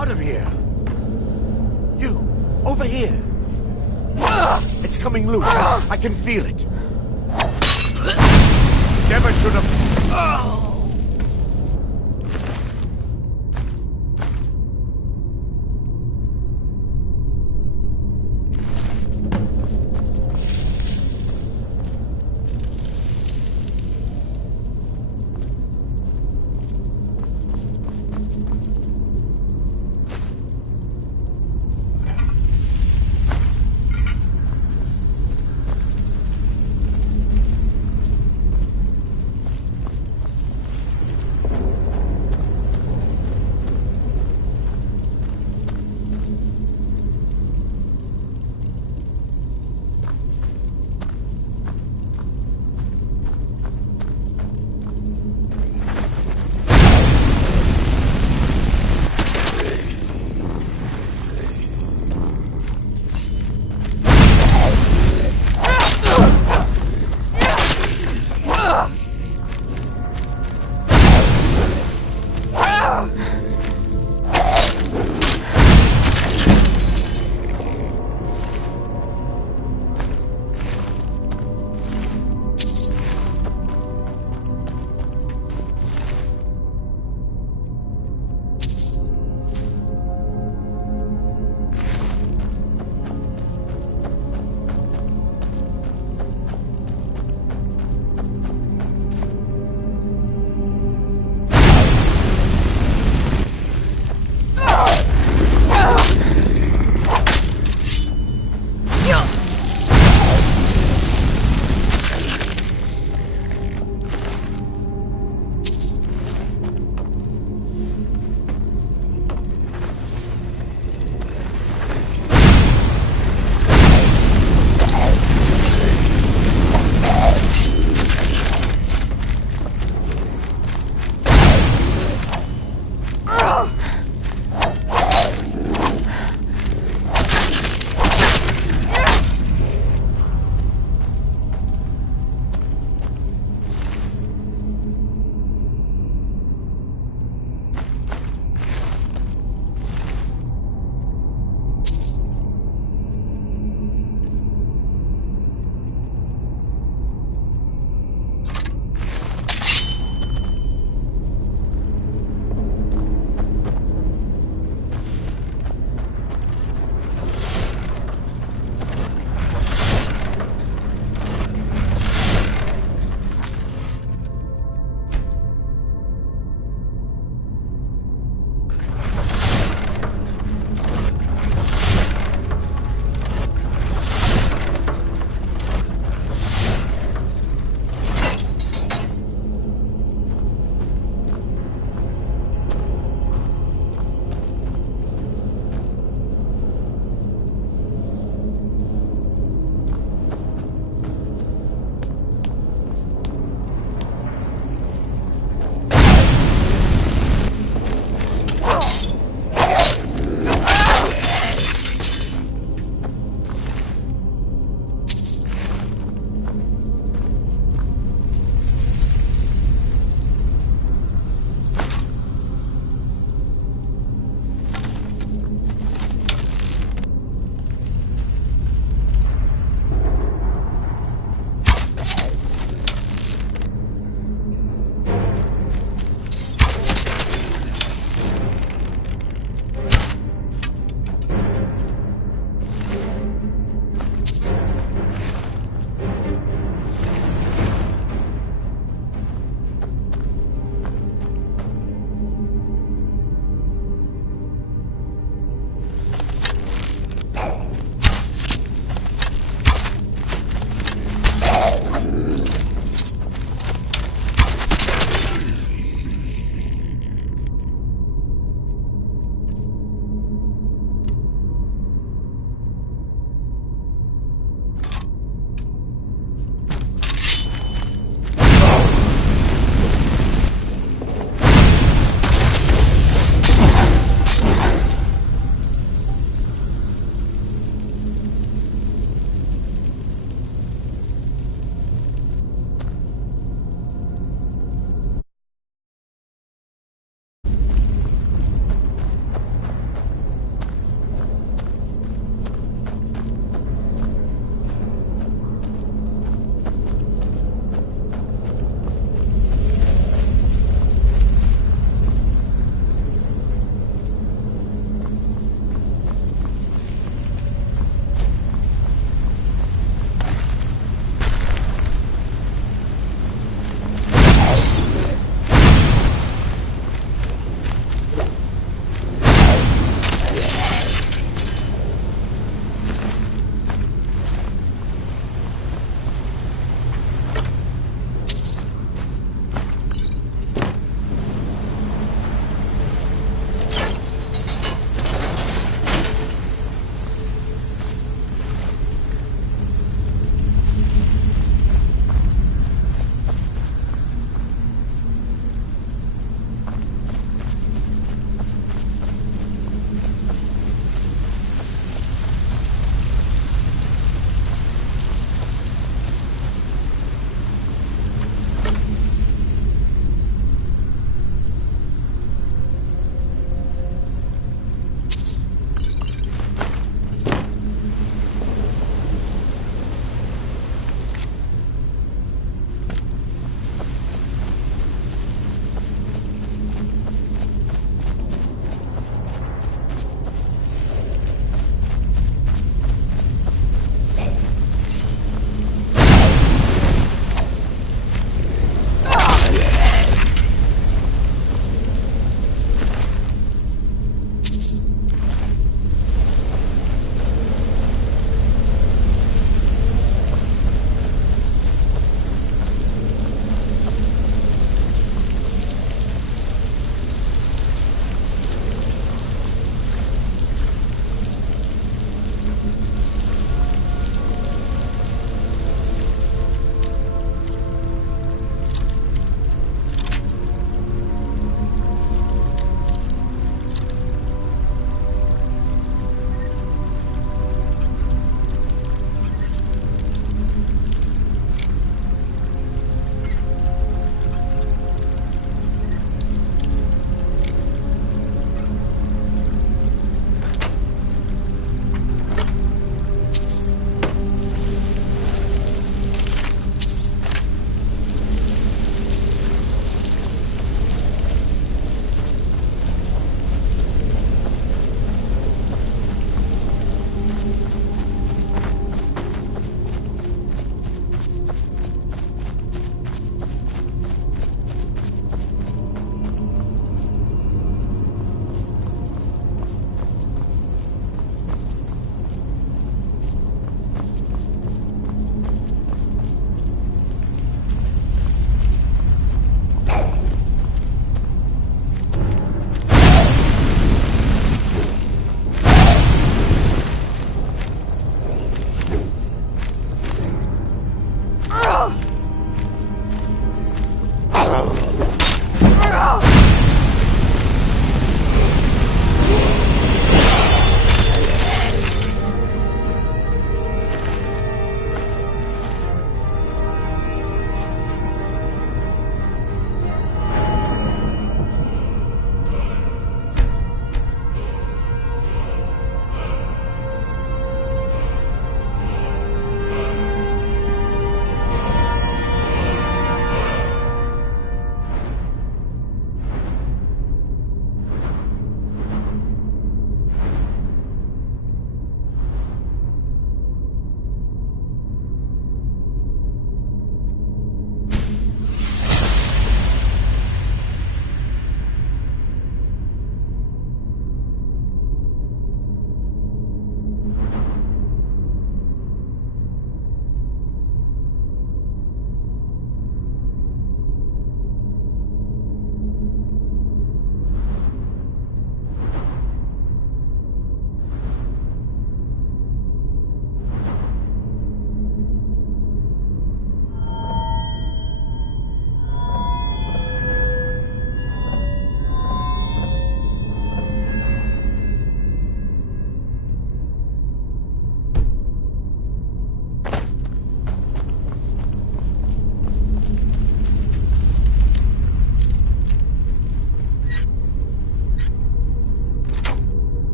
out of here. You, over here. It's coming loose. I can feel it. Never should have...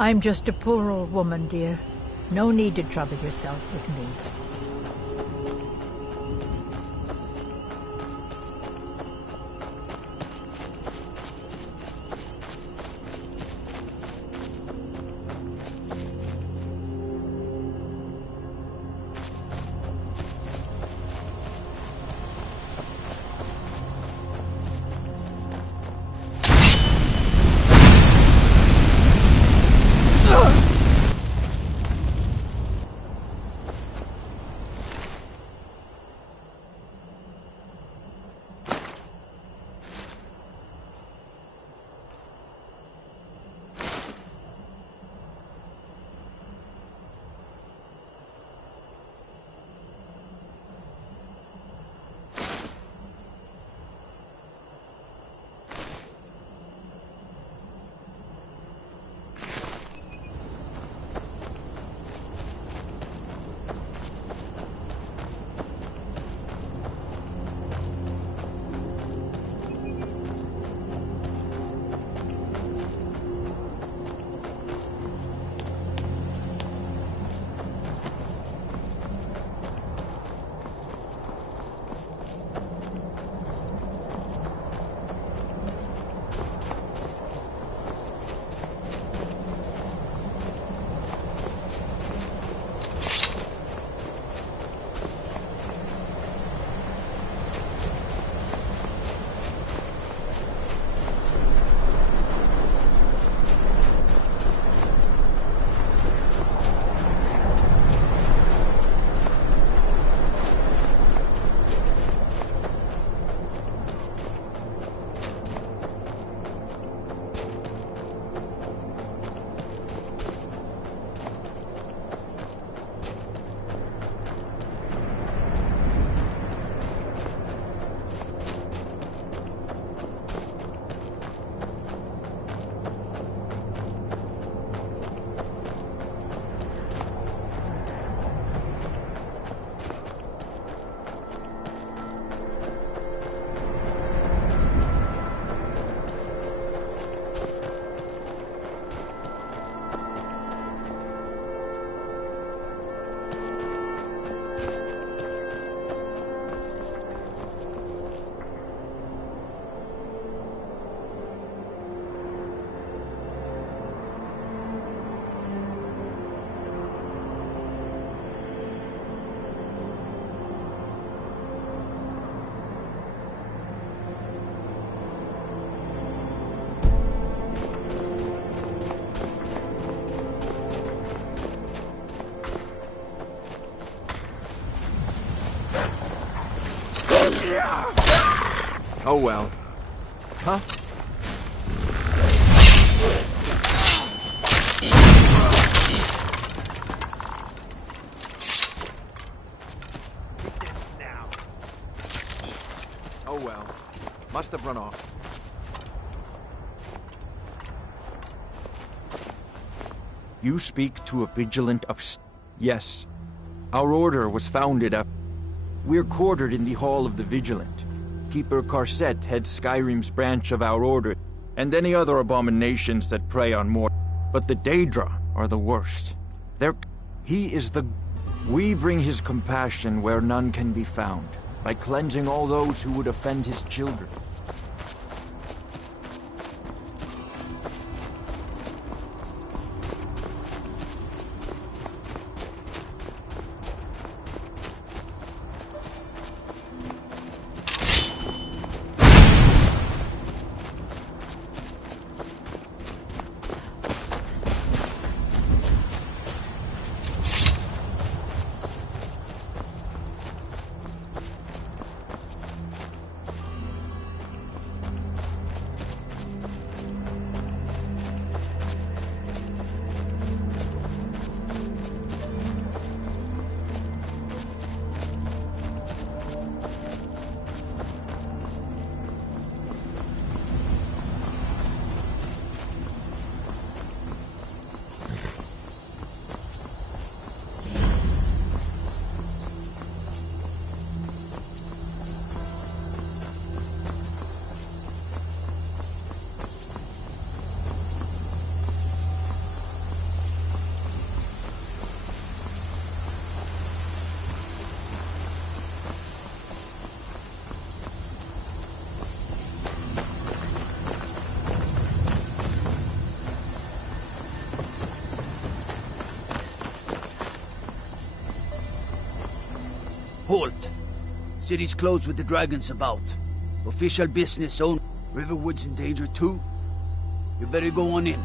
I'm just a poor old woman, dear. No need to trouble yourself with me. Oh well. Huh? This ends now. Oh well. Must have run off. You speak to a vigilant of Yes. Our order was founded up. We're quartered in the Hall of the Vigilant. Keeper Carset heads Skyrim's branch of our order, and any other abominations that prey on more. But the Daedra are the worst. He is the... We bring his compassion where none can be found, by cleansing all those who would offend his children. Halt. City's closed with the dragons about. Official business only. Riverwood's in danger too. You better go on in.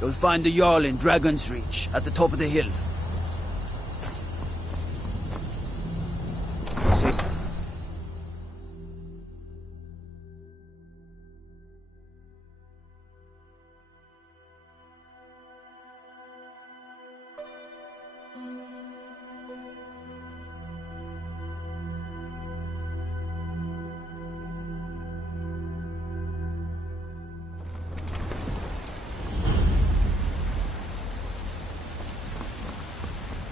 You'll find the Jarl in Dragon's Reach, at the top of the hill. See?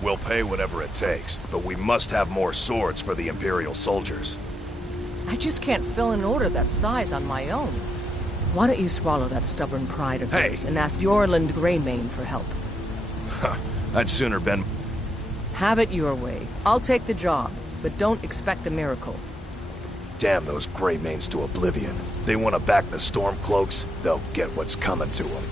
We'll pay whatever it takes, but we must have more swords for the Imperial soldiers. I just can't fill an order that size on my own. Why don't you swallow that stubborn pride of yours and ask Yorland Greymane for help? I'd sooner been... Have it your way. I'll take the job, but don't expect a miracle. Damn those Greymanes to oblivion. They want to back the Stormcloaks, they'll get what's coming to them.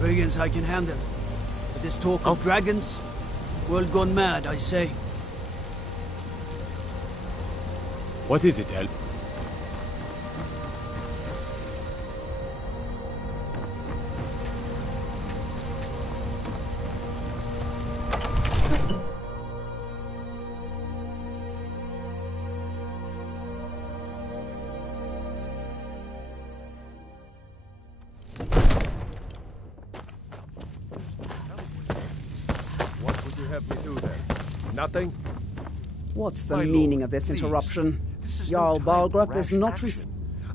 Brigands I can handle. But this talk of dragons, world gone mad, I say. What is it, Hel? Have me do then? Nothing? What's the My meaning lord, of this please. interruption? This is Jarl no time for Balgrup rash is not action.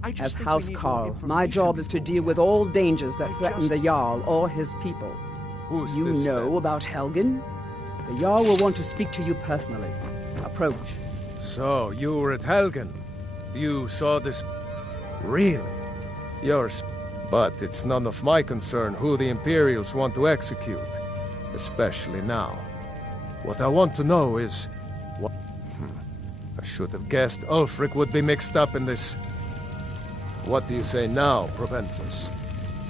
I just As think we House need more Carl, my information job is to before- deal with all dangers that threaten just- the Jarl or his people. Who's You this, know then? about Helgen? The Jarl will want to speak to you personally. Approach. So, you were at Helgen. You saw this... Really? Yours. But it's none of my concern who the Imperials want to execute. Especially now. What I want to know is... what... I should have guessed Ulfric would be mixed up in this. What do you say now, Proventus?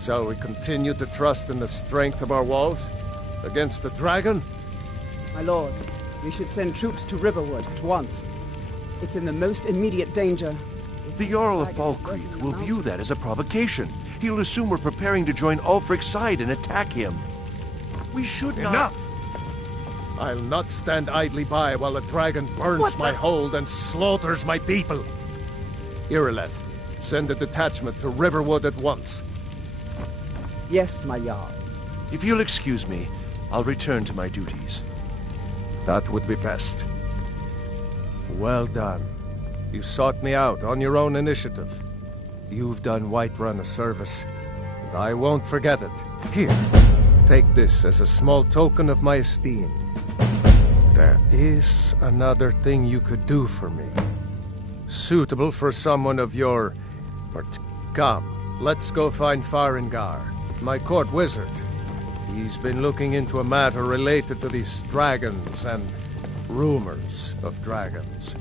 Shall we continue to trust in the strength of our walls? Against the dragon? My lord, we should send troops to Riverwood at once. It's in the most immediate danger. The Jarl of Dragons lurking Falkreath in the will view that as a provocation. He'll assume we're preparing to join Ulfric's side and attack him. We should not... Enough! I'll not stand idly by while the dragon burns my hold and slaughters my people. Irileth, send a detachment to Riverwood at once. Yes, my Jarl. If you'll excuse me, I'll return to my duties. That would be best. Well done. You sought me out on your own initiative. You've done Whiterun a service, and I won't forget it. Here, take this as a small token of my esteem. There is another thing you could do for me. Suitable for someone of your... Come, let's go find Farengar, my court wizard. He's been looking into a matter related to these dragons and rumors of dragons.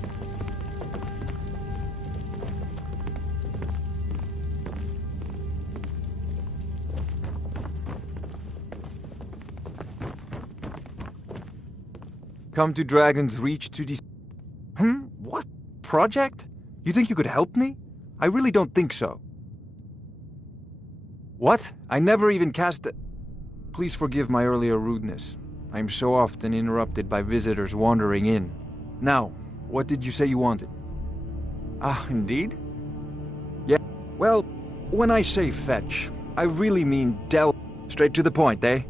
Come to Dragon's Reach to What? Project? You think you could help me? I really don't think so. What? I never even cast a... Please forgive my earlier rudeness. I am so often interrupted by visitors wandering in. Now, what did you say you wanted? Ah, indeed? Yeah, well, when I say fetch, I really mean delve. Straight to the point, eh?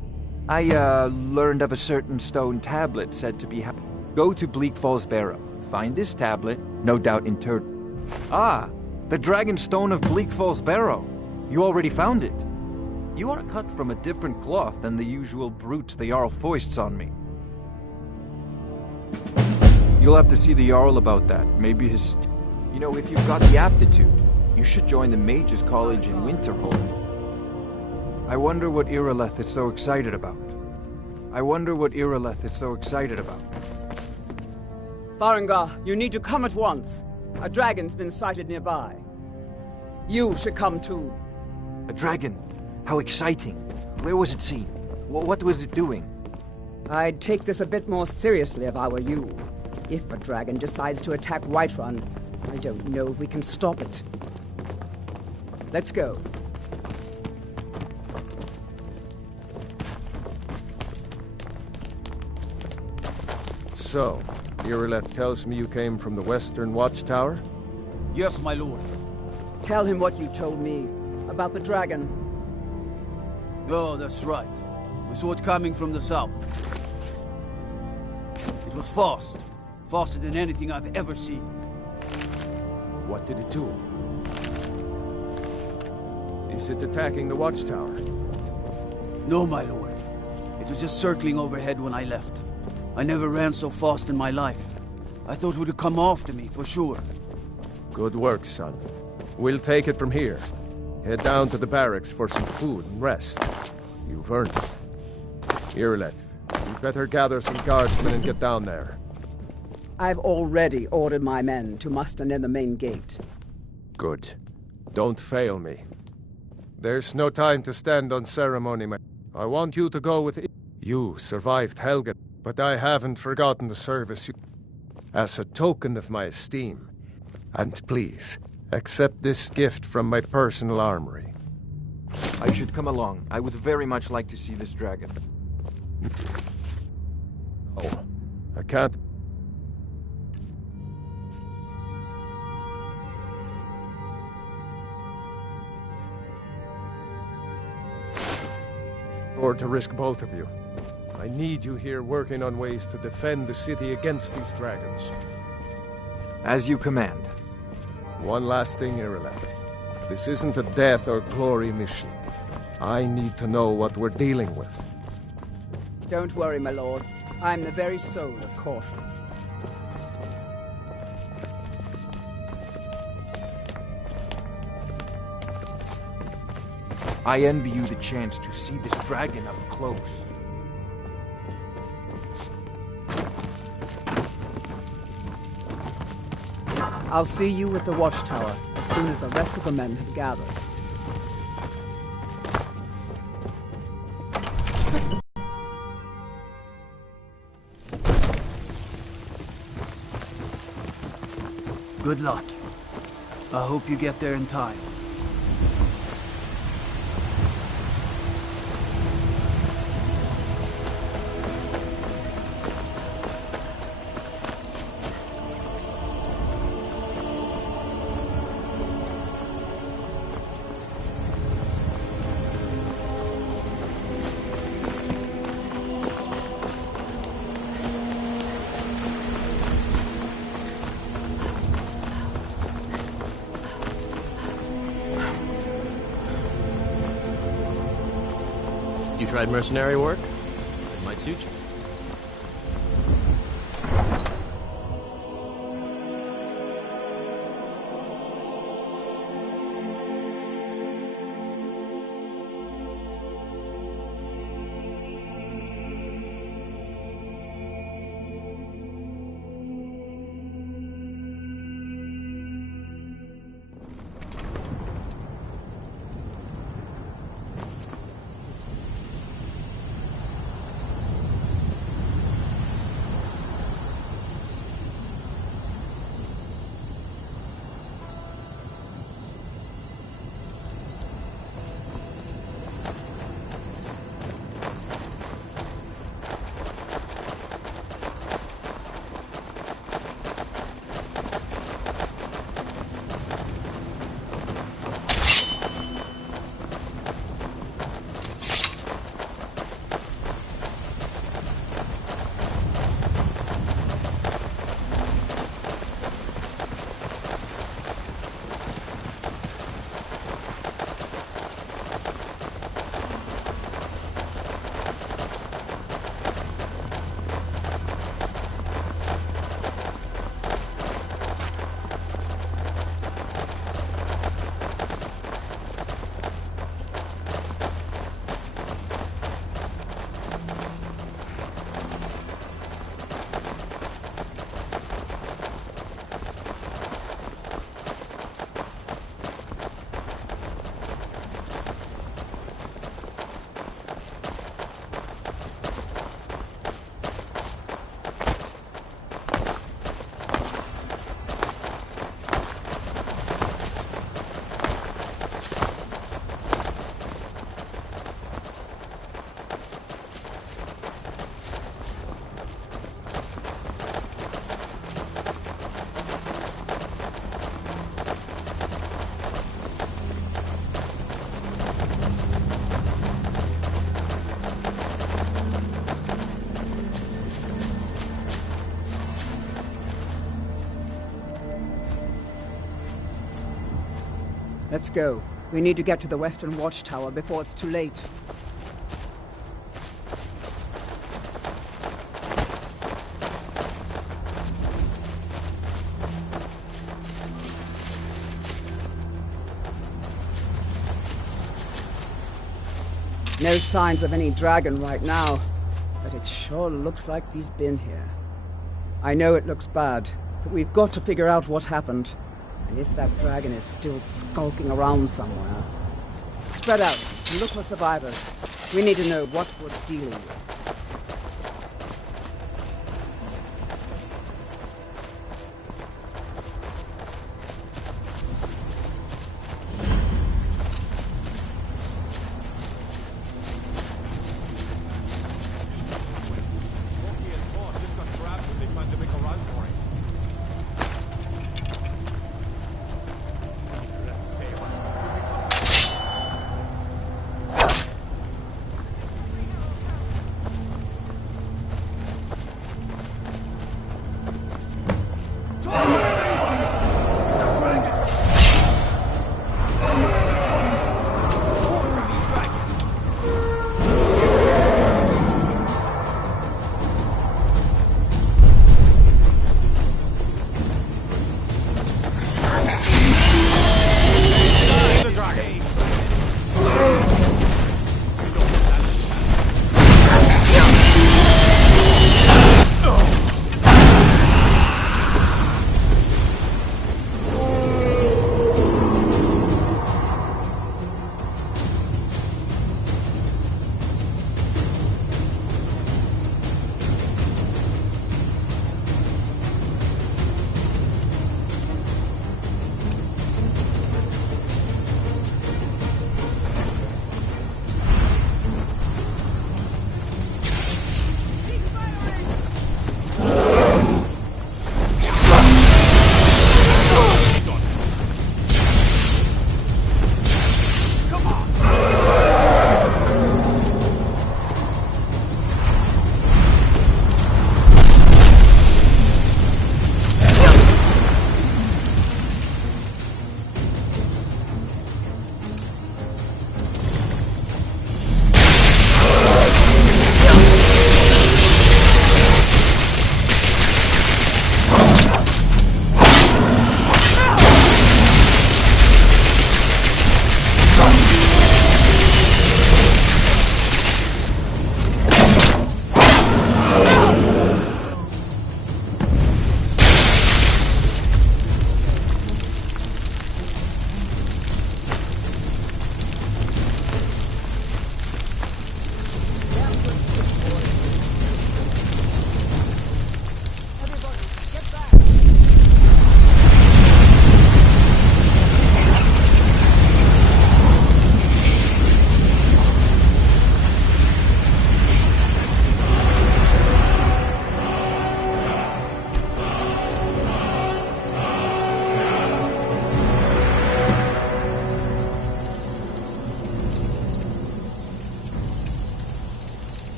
I, learned of a certain stone tablet said to be Go to Bleak Falls Barrow. Find this tablet, no doubt interred. Ah, the Dragon Stone of Bleak Falls Barrow. You already found it. You are cut from a different cloth than the usual brutes the Jarl foists on me. You'll have to see the Jarl about that. Maybe his... You know, if you've got the aptitude, you should join the Mages College in Winterhold. I wonder what Irileth is so excited about. Farengar, you need to come at once. A dragon's been sighted nearby. You should come too. A dragon? How exciting. Where was it seen? What was it doing? I'd take this a bit more seriously if I were you. If a dragon decides to attack Whiterun, I don't know if we can stop it. Let's go. So, Irileth tells me you came from the Western Watchtower? Yes, my lord. Tell him what you told me about the dragon. Oh, that's right. We saw it coming from the south. It was fast. Faster than anything I've ever seen. What did it do? Is it attacking the Watchtower? No, my lord. It was just circling overhead when I left. I never ran so fast in my life. I thought it would come after me, for sure. Good work, son. We'll take it from here. Head down to the barracks for some food and rest. You've earned it. Irileth, you better gather some guardsmen and get down there. I've already ordered my men to muster near the main gate. Good. Don't fail me. There's no time to stand on ceremony, man. I want you to go with... You survived Helgen, but I haven't forgotten the service you... As a token of my esteem. And please, accept this gift from my personal armory. I should come along. I would very much like to see this dragon. Oh, I can't... Or to risk both of you. I need you here working on ways to defend the city against these dragons. As you command. One last thing, Irileth. This isn't a death or glory mission. I need to know what we're dealing with. Don't worry, my lord. I'm the very soul of caution. I envy you the chance to see this dragon up close. I'll see you at the watchtower as soon as the rest of the men have gathered. Good luck. I hope you get there in time. You tried mercenary work? It might suit you. Let's go. We need to get to the Western Watchtower before it's too late. No signs of any dragon right now, but it sure looks like he's been here. I know it looks bad, but we've got to figure out what happened. And if that dragon is still skulking around somewhere. Spread out and look for survivors. We need to know what we're dealing with.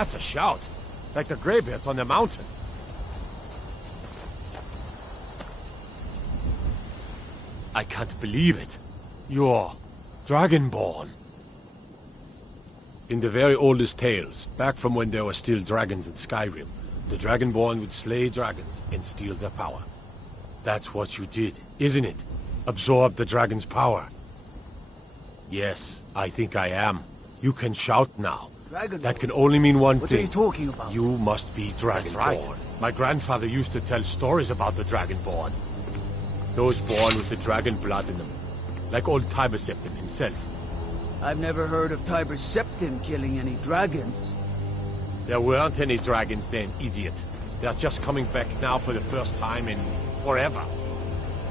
That's a shout. Like the greybeards on the mountain. I can't believe it. You're Dragonborn. In the very oldest tales, back from when there were still dragons in Skyrim, the Dragonborn would slay dragons and steal their power. That's what you did, isn't it? Absorb the dragon's power. Yes, I think I am. You can shout now. Dragon That can only mean one What thing. are you talking about? You must be Dragonborn. right. My grandfather used to tell stories about the Dragonborn. Those born with the dragon blood in them. Like old Tiber Septim himself. I've never heard of Tiber Septim killing any dragons. There weren't any dragons then, idiot. They're just coming back now for the first time in forever.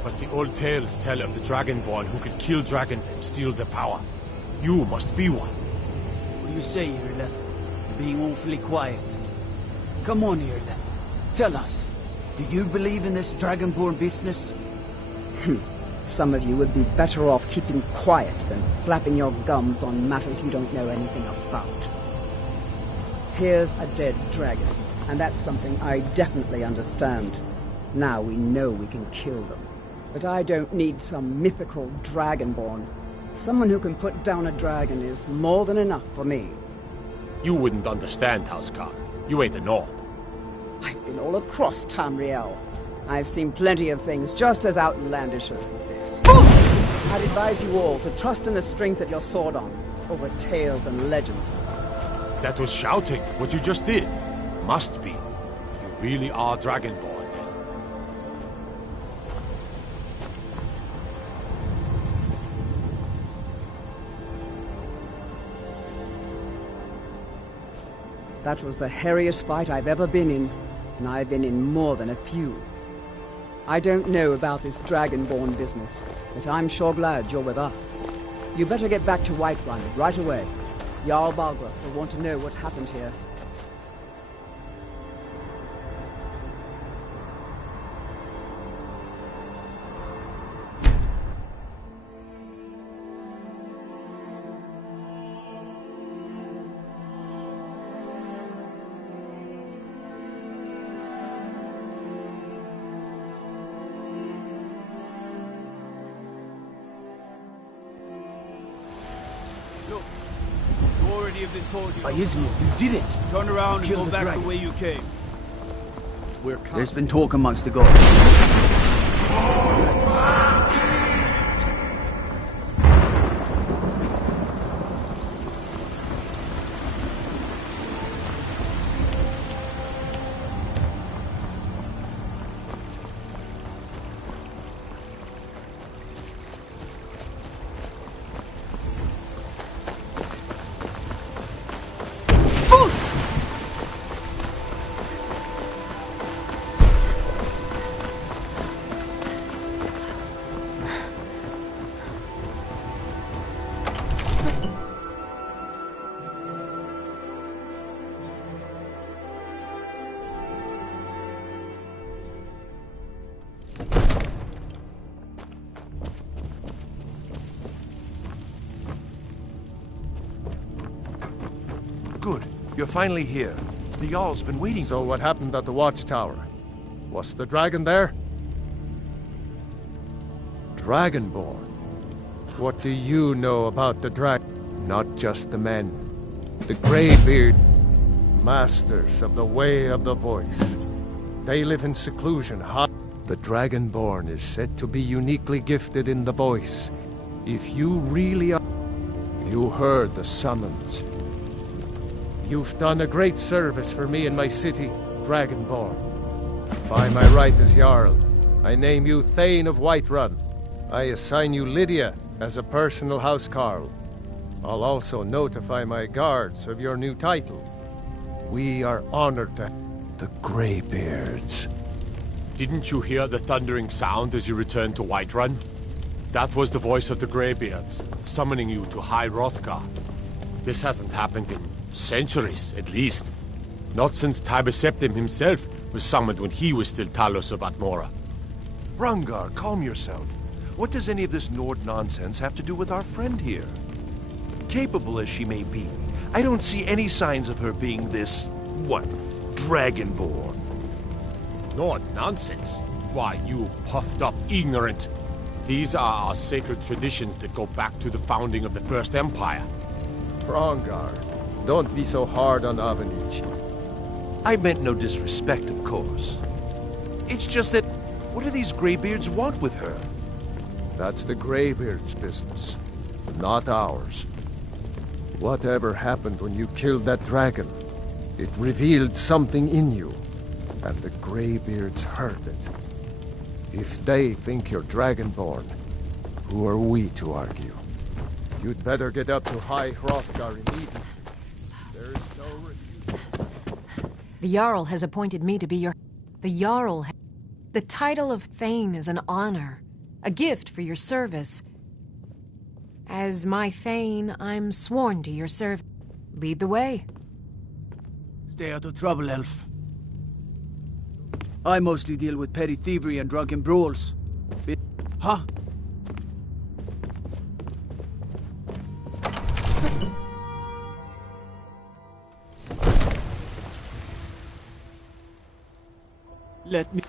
But the old tales tell of the Dragonborn who could kill dragons and steal their power. You must be one. What do you say, Irla? You're being awfully quiet. Come on, Irla. Tell us. Do you believe in this Dragonborn business? Some of you would be better off keeping quiet than flapping your gums on matters you don't know anything about. Here's a dead dragon, and that's something I definitely understand. Now we know we can kill them. But I don't need some mythical dragonborn. Someone who can put down a dragon is more than enough for me. You wouldn't understand, Housecar. You ain't a Nord. I've been all across Tamriel. I've seen plenty of things just as outlandish as this. I'd advise you all to trust in the strength of your sword arm over tales and legends. That was shouting, what you just did. Must be. You really are Dragonborn, then. That was the hairiest fight I've ever been in, and I've been in more than a few. I don't know about this Dragonborn business, but I'm sure glad you're with us. You better get back to Whiterun right away. Jarl Balgruuf will want to know what happened here. Look, you already have been told you. Izmir, you did it! Turn around and Kill go the back dragon. the way you came. We're There's been talk amongst the gods. Good. You're finally here. The Jarl's been waiting. So what happened at the watchtower? Was the dragon there? Dragonborn? What do you know about the dragon? Not just the men. The Greybeard, masters of the way of the voice. They live in seclusion. The Dragonborn is said to be uniquely gifted in the voice. If you really are... You heard the summons. You've done a great service for me in my city, Dragonborn. By my right as Jarl, I name you Thane of Whiterun. I assign you Lydia as a personal housecarl. I'll also notify my guards of your new title. We are honored to... The Greybeards. Didn't you hear the thundering sound as you returned to Whiterun? That was the voice of the Greybeards, summoning you to High Hrothgar. This hasn't happened in centuries, at least. Not since Tiber Septim himself was summoned when he was still Talos of Atmora. Brungar, calm yourself. What does any of this Nord nonsense have to do with our friend here? Capable as she may be, I don't see any signs of her being this... what? Dragonborn. Nord nonsense? Why, you puffed up ignorant. These are our sacred traditions that go back to the founding of the First Empire. Brongar, don't be so hard on Avenich. I meant no disrespect, of course. It's just that... what do these Greybeards want with her? That's the Greybeard's business, not ours. Whatever happened when you killed that dragon, it revealed something in you, and the Greybeards heard it. If they think you're Dragonborn, who are we to argue? You'd better get up to High Hrothgar immediately. There is no refusal. The Jarl has appointed me to be your... The Jarl... The title of Thane is an honor, a gift for your service. As my Thane, I'm sworn to your service. Lead the way. Stay out of trouble, Elf. I mostly deal with petty thievery and drunken brawls. Huh? Let me...